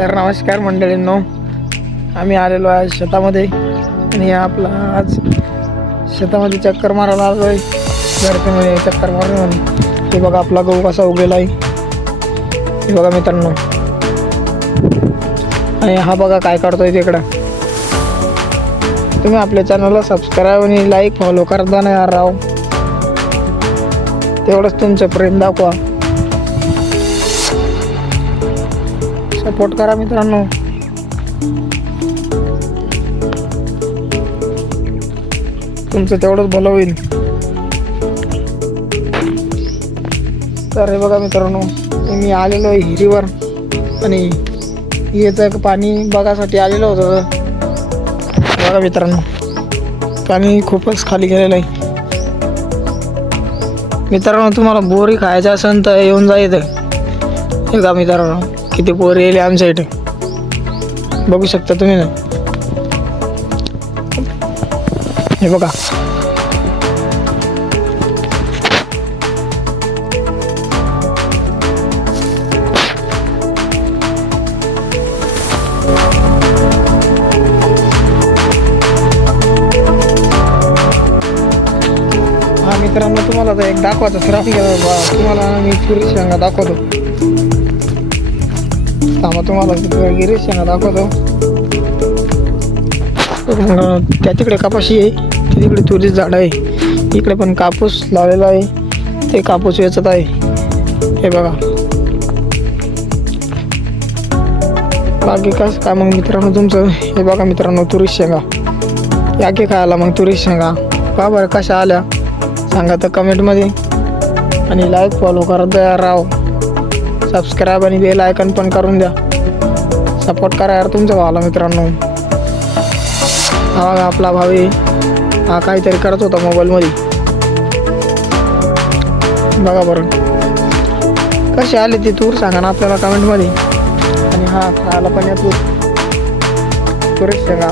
तर नमस्कार मंडळींनो. आम्ही आलेलो आहे शेतामध्ये. आणि आपला आज शेतामध्ये चक्कर मारायला आलो आहे. घरच्यामध्ये चक्कर मारून. हे बघा आपला गहू कसा उगलेला आहे. हे बघा मित्रांनो. आणि हा बघा काय काढतोय तिकडं. तुम्ही आपल्या चॅनलला सबस्क्राईब आणि लाईक फॉलो करता नाही यार राव. तेवढंच तुमचं प्रेम दाखवा. सपोर्ट करा मित्रांनो. तुमचं तेवढंच भलं होईल. तर हे बघा मित्रांनो मी आलेलो आहे हिरीवर आणि याचं पाणी बघासाठी आलेलो होतो. बघा मित्रांनो पाणी खूपच खाली गेलेलं आहे. मित्रांनो तुम्हाला बोरी खायचं असेल तर येऊन जायचं हे का मित्रांनो. किती पोर येईल आमच्या इथे? बघू शकता तुम्ही ना? हे बघा. हा मित्रांनो तुम्हाला तर एक दाखवायचं सराफ तुम्हाला मी गिरीश शेंगा दाखवतो. थांबा तुम्हाला गिरीश शेंगा दाखवतो. त्या तिकडे कापाशी आहे ती तिकडे तुरीच झाड आहे. इकडे पण कापूस लावलेला आहे ते कापूस वेचत आहे. हे बघा. बाकी कस काय मग मित्रांनो तुमचं? हे बघा मित्रांनो तुरीस शेंगा. या की आला मग तुरीश शेंगा. का बरं कशा आल्या. सांगा तर कमेंटमध्ये आणि लाईक फॉलो करत द्या राव सबस्क्राईब आणि बेल आयकन पण करून द्या. सपोर्ट करा यार तुमच्या भावाला मित्रांनो. हा आपला भावी. हा काहीतरी करत होता मोबाईलमध्ये बघा बरं. कसे आले ते तूर सांगा ना आपल्याला कमेंटमध्ये आणि हा खायला पण या तूर तुरेश शेंगा